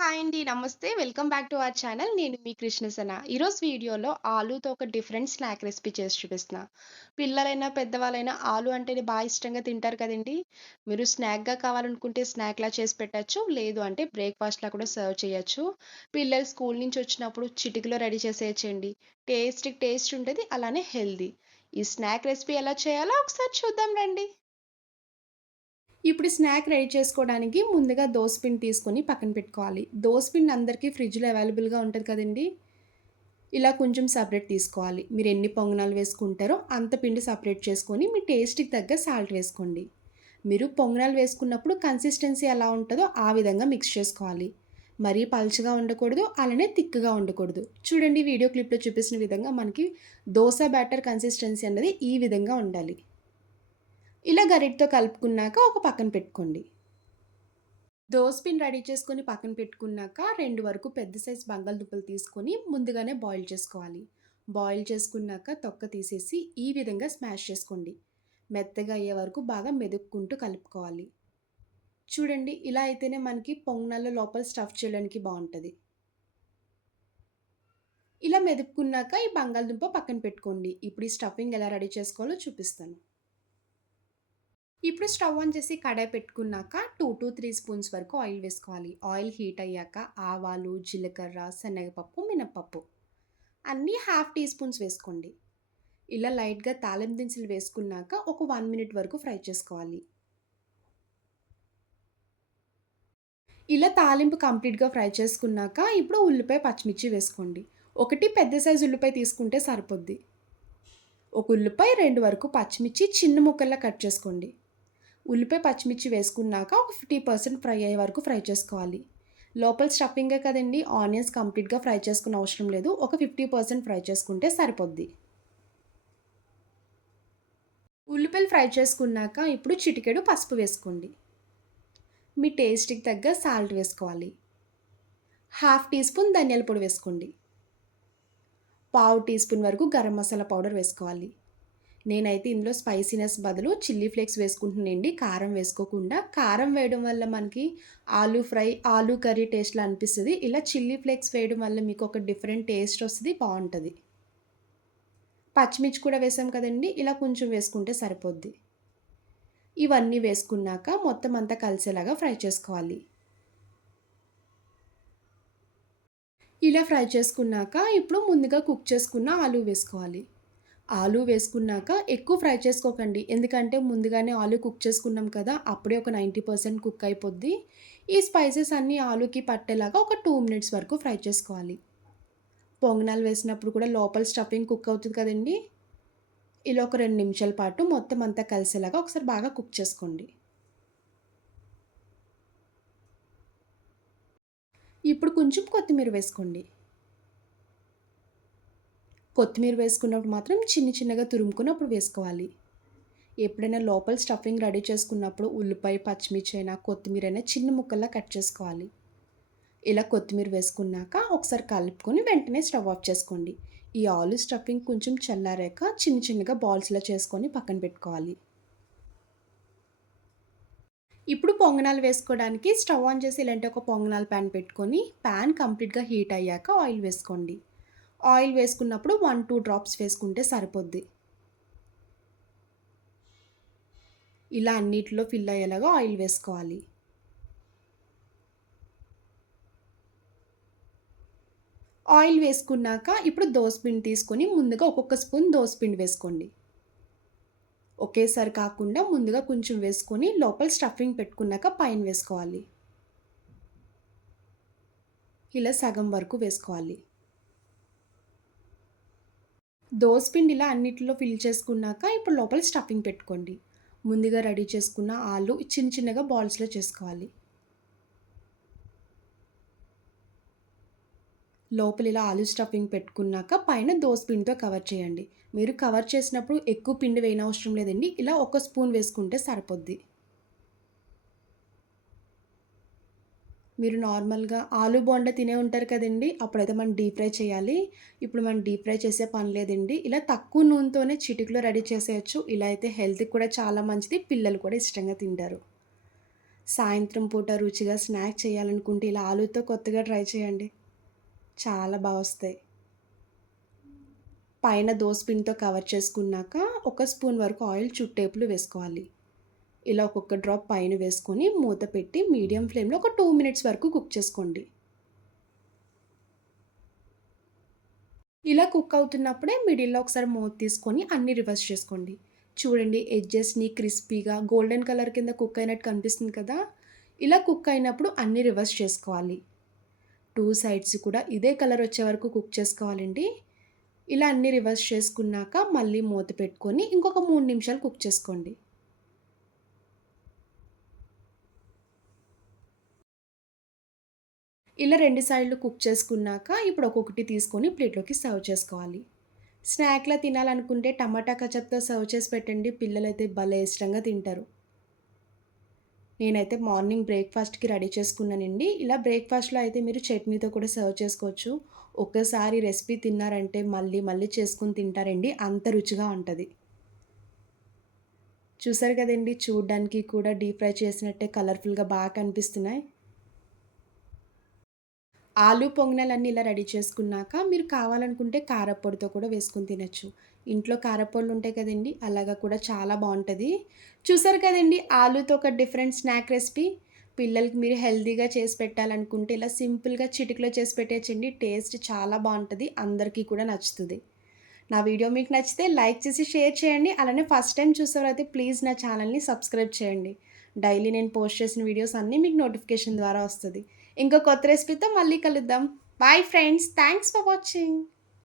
Hi అండి. నమస్తే. Welcome back to our channel. నేను మీ కృష్ణసన. ఈరోజు వీడియోలో ఆలూతో ఒక డిఫరెంట్ స్నాక్ రెసిపీ చేసి చూపిస్తున్నా. పిల్లలైనా, పెద్దవాళ్ళైనా ఆలు అంటేనే బాగా ఇష్టంగా తింటారు కదండీ! మీరు స్నాక్‌గా కావాలనుకుంటే స్నాక్‌లా చేసి పెట్టచ్చు లేదు అంటే బ్రేక్‌ఫాస్ట్‌లా కూడా సర్వ్ చేయొచ్చు. పిల్లలు స్కూల్ నుంచి వచ్చినప్పుడు చిటికలో రెడీ చేసేయచ్చండి టేస్ట్‌కి టేస్ట్ ఉంటుంది అలానే హెల్దీ ఈ స్నాక్ రెసిపీ ఎలా చేయాలో ఒకసారి చూద్దాం రండి. ఇప్పుడు స్నాక్ రెడీ చేసుకోవడానికి ముందుగా దోసపిండి తీసుకొని పక్కన పెట్టుకోవాలి. దోసపిండి అందరికీ ఫ్రిడ్జ్‌లో అవైలబుల్‌గా ఉంటుంది కదండీ! ఇలా కొంచెం సపరేట్ తీసుకోవాలి. మీరు ఎన్ని పొంగనాలు వేసుకుంటారో అంత పిండి సపరేట్ చేసుకొని మీ టేస్ట్‌కి తగ్గ సాల్ట్ వేసుకోండి. మీరు పొంగనాలు వేసుకున్నప్పుడు కన్సిస్టెన్సీ ఎలా ఉంటుందో ఆ విధంగా మిక్స్ చేసుకోవాలి. మరీ పల్చగా ఉండకూడదు. అలానే థిక్‌గా ఉండకూడదు. చూడండి వీడియో క్లిప్‌లో చూపిస్తున్న విధంగా మనకి దోస బ్యాటర్ కన్సిస్టెన్సీ అన్నది ఈ విధంగా ఉండాలి. ఇలా గరిటతో కలుపుకున్నాక ఒక పక్కన పెట్టుకోండి. దోసపిండి రెడీ చేసుకొని పక్కన పెట్టుకున్నాక రెండు వరకు పెద్ద సైజు బంగాళదుంపలు తీసుకొని ముందుగానే బాయిల్ చేసుకోవాలి. బాయిల్ చేసుకున్నాక తొక్క తీసేసి ఈ విధంగా స్మాష్ చేసుకోండి. మెత్తగా అయ్యే వరకు బాగా మెదుక్కుంటూ కలుపుకోవాలి. చూడండి ఇలా అయితేనే మనకి పొంగనాల్లో లోపల స్టఫ్ చేయడానికి బాగుంటుంది ఇలా మెదుపుకున్నాక ఈ బంగాళదుంప పక్కన పెట్టుకోండి. ఇప్పుడు ఈ స్టఫింగ్ ఎలా రెడీ చేసుకోవాలో చూపిస్తాను. ఇప్పుడు స్టవ్ ఆన్ చేసి కడాయి పెట్టుకున్నాక 2-3 స్పూన్స్ వరకు ఆయిల్ వేసుకోవాలి. ఆయిల్ హీట్ అయ్యాక ఆవాలు, జీలకర్ర, శనగపప్పు, మినపప్పు అన్నీ హాఫ్ టీ స్పూన్స్ వేసుకోండి. ఇలా లైట్‌గా తాలింపు దినుసులు వేసుకున్నాక ఒక వన్ మినిట్ వరకు ఫ్రై చేసుకోవాలి. ఇలా తాలింపు కంప్లీట్‌గా ఫ్రై చేసుకున్నాక ఇప్పుడు ఉల్లిపాయ, పచ్చిమిర్చి వేసుకోండి. ఒకటి పెద్ద సైజు ఉల్లిపాయ తీసుకుంటే సరిపోద్ది. ఒక ఉల్లిపాయ, రెండు వరకు పచ్చిమిర్చి చిన్న ముక్కల్లా కట్ చేసుకోండి. ఉల్లిపాయ, పచ్చిమిర్చి వేసుకున్నాక ఒక 50% ఫ్రై అయ్యే వరకు ఫ్రై చేసుకోవాలి. లోపల స్టఫింగే కదండీ! ఆనియన్స్ కంప్లీట్‌గా ఫ్రై చేసుకున్న అవసరం లేదు. ఒక 50% ఫ్రై చేసుకుంటే సరిపోద్ది. ఉల్లిపాయలు ఫ్రై చేసుకున్నాక ఇప్పుడు చిటికెడు పసుపు వేసుకోండి. మీ టేస్ట్‌కి తగ్గ సాల్ట్ వేసుకోవాలి. హాఫ్ టీ స్పూన్ ధనియాల పొడి వేసుకోండి. పావు టీ స్పూన్ వరకు గరం మసాలా పౌడర్ వేసుకోవాలి. నేనైతే ఇందులో స్పైసీనెస్ బదులు చిల్లీ ఫ్లేక్స్ వేసుకుంటున్నానండి. కారం వేసుకోకుండా. కారం వేయడం వల్ల మనకి ఆలూ ఫ్రై, ఆలూ కర్రీ టేస్ట్లో అనిపిస్తుంది ఇలా చిల్లీ ఫ్లేక్స్ వేయడం వల్ల మీకు ఒక డిఫరెంట్ టేస్ట్ వస్తుంది బాగుంటుంది పచ్చిమిర్చి కూడా వేసాం కదండీ! ఇలా కొంచెం వేసుకుంటే సరిపోద్ది. ఇవన్నీ వేసుకున్నాక మొత్తం అంతా కలిసేలాగా ఫ్రై చేసుకోవాలి. ఇలా ఫ్రై చేసుకున్నాక ఇప్పుడు ముందుగా కుక్ చేసుకున్న ఆలూ వేసుకోవాలి. ఆలు వేసుకున్నాక ఎక్కువ ఫ్రై చేసుకోకండి. ఎందుకంటే ముందుగానే ఆలు కుక్ చేసుకున్నాం కదా! అప్పుడే ఒక 90% కుక్ అయిపోద్ది. ఈ స్పైసెస్ అన్నీ ఆలుకి పట్టేలాగా ఒక టూ మినిట్స్ వరకు ఫ్రై చేసుకోవాలి. పొంగనాలు వేసినప్పుడు కూడా లోపల స్టఫింగ్ కుక్ అవుతుంది కదండీ! ఇలా ఒక రెండు నిమిషాల పాటు మొత్తం అంతా కలిసేలాగా ఒకసారి బాగా కుక్ చేసుకోండి. ఇప్పుడు కొంచెం కొత్తిమీర వేసుకోండి. కొత్తిమీర వేసుకున్నప్పుడు మాత్రం చిన్న చిన్నగా తురుముకున్నప్పుడు వేసుకోవాలి. ఎప్పుడైనా లోపల స్టఫింగ్ రెడీ చేసుకున్నప్పుడు ఉల్లిపాయ, పచ్చిమిర్చి అయినా, కొత్తిమీర అయినా చిన్న ముక్కల్లా కట్ చేసుకోవాలి. ఇలా కొత్తిమీర వేసుకున్నాక ఒకసారి కలుపుకొని వెంటనే స్టవ్ ఆఫ్ చేసుకోండి. ఈ ఆలు స్టఫింగ్ కొంచెం చల్లారాక చిన్న చిన్నగా బాల్స్‌లా చేసుకొని పక్కన పెట్టుకోవాలి. ఇప్పుడు పొంగనాలు వేసుకోవడానికి స్టవ్ ఆన్ చేసి ఇలాంటి ఒక పొంగనాల ప్యాన్ పెట్టుకొని ప్యాన్ కంప్లీట్‌గా హీట్ అయ్యాక ఆయిల్ వేసుకోండి. ఆయిల్ వేసుకున్నప్పుడు 1, 2 డ్రాప్స్ వేసుకుంటే సరిపోద్ది. ఇలా అన్నిటిలో ఫిల్ అయ్యేలాగా ఆయిల్ వేసుకోవాలి. ఆయిల్ వేసుకున్నాక ఇప్పుడు దోసపిండి తీసుకొని ముందుగా ఒక్కొక్క స్పూన్ దోసపిండి వేసుకోండి. ఒకేసారి కాకుండా ముందుగా కొంచెం వేసుకొని లోపల స్టఫింగ్ పెట్టుకున్నాక పైన వేసుకోవాలి. ఇలా సగం వరకు వేసుకోవాలి. దోసపిండిలా అన్నిటిలో ఫిల్ చేసుకున్నాక ఇప్పుడు లోపల స్టఫింగ్ పెట్టుకోండి. ముందుగా రెడీ చేసుకున్న ఆలు చిన్న చిన్నగా బాల్స్‌లో చేసుకోవాలి. లోపల ఇలా ఆలు స్టఫింగ్ పెట్టుకున్నాక పైన దోసపిండితో కవర్ చేయండి. మీరు కవర్ చేసినప్పుడు ఎక్కువ పిండి వేయనవసరం లేదండి. ఇలా ఒక స్పూన్ వేసుకుంటే సరిపోద్ది. మీరు నార్మల్‌గా ఆలు బోండా తినే ఉంటారు కదండి అప్పుడైతే మనం డీప్ ఫ్రై చేయాలి. ఇప్పుడు మనం డీప్ ఫ్రై చేసే పని లేదండి. ఇలా తక్కువ నూనెతోనే చిటికలో రెడీ చేసేయచ్చు ఇలా అయితే హెల్త్‌కి కూడా చాలా మంచిది. పిల్లలు కూడా ఇష్టంగా తింటారు. సాయంత్రం పూట రుచిగా స్నాక్ చేయాలనుకుంటే ఇలా ఆలూతో కొత్తగా ట్రై చేయండి. చాలా బాగా వస్తాయి. పైన దోసపిండితో కవర్ చేసుకున్నాక ఒక స్పూన్ వరకు ఆయిల్ చుట్టేపులు వేసుకోవాలి. ఇలా ఒక్కొక్క డ్రాప్ పైన వేసుకొని మూత పెట్టి మీడియం ఫ్లేమ్‌లో ఒక టూ మినిట్స్ వరకు కుక్ చేసుకోండి. ఇలా కుక్ అవుతున్నప్పుడే మిడిల్‌లో ఒకసారి మూత తీసుకొని అన్నీ రివర్స్ చేసుకోండి. చూడండి ఎడ్జెస్‌ని క్రిస్పీగా గోల్డెన్ కలర్ కింద కుక్ అయినట్టు కనిపిస్తుంది కదా! ఇలా కుక్ అయినప్పుడు అన్నీ రివర్స్ చేసుకోవాలి. టూ సైడ్స్ కూడా ఇదే కలర్ వచ్చే వరకు కుక్ చేసుకోవాలండి. ఇలా అన్నీ రివర్స్ చేసుకున్నాక మళ్ళీ మూత పెట్టుకొని ఇంకొక మూడు నిమిషాలు కుక్ చేసుకోండి. ఇలా రెండు సైడ్‌లు కుక్ చేసుకున్నాక ఇప్పుడు ఒక్కొక్కటి తీసుకొని ప్లేట్‌లోకి సర్వ్ చేసుకోవాలి. స్నాక్‌లా తినాలనుకుంటే టమాటా కచప్‌తో సర్వ్ చేసి పెట్టండి. పిల్లలైతే భలే ఇష్టంగా తింటారు. నేనైతే మార్నింగ్ బ్రేక్‌ఫాస్ట్‌కి రెడీ చేసుకున్నానండి. ఇలా బ్రేక్‌ఫాస్ట్‌లో అయితే మీరు చట్నీతో కూడా సర్వ్ చేసుకోవచ్చు. ఒక్కసారి రెసిపీ తిన్నారంటే మళ్ళీ మళ్ళీ చేసుకుని తింటారండి. అంత రుచిగా ఉంటుంది చూసారు కదండి చూడ్డానికి కూడా డీప్ ఫ్రై చేసినట్టే కలర్‌ఫుల్‌గా బాగా కనిపిస్తున్నాయి. ఆలు పొంగనాలన్నీ ఇలా రెడీ చేసుకున్నాక మీరు కావాలనుకుంటే కారప్పొడితో కూడా వేసుకుని తినచ్చు ఇంట్లో కారపళ్ళు ఉంటాయి కదండీ! అలాగా కూడా చాలా బాగుంటుంది చూసారు కదండీ! ఆలూతో ఒక డిఫరెంట్ స్నాక్ రెసిపీ. పిల్లలకి మీరు హెల్తీగా చేసి పెట్టాలనుకుంటే ఇలా సింపుల్‌గా చిటికలో చేసి పెట్టేయచ్చండి టేస్ట్ చాలా బాగుంటుంది అందరికీ కూడా నచ్చుతుంది నా వీడియో మీకు నచ్చితే లైక్ చేసి షేర్ చేయండి. అలానే ఫస్ట్ టైం చూసేవారైతే ప్లీజ్ నా ఛానల్‌ని సబ్స్క్రైబ్ చేయండి. డైలీ నేను పోస్ట్ చేసిన వీడియోస్ అన్నీ మీకు నోటిఫికేషన్ ద్వారా వస్తుంది ఇంకో కొత్త రెసిపీతో మళ్ళీ కలుద్దాం. Bye friends. Thanks for watching.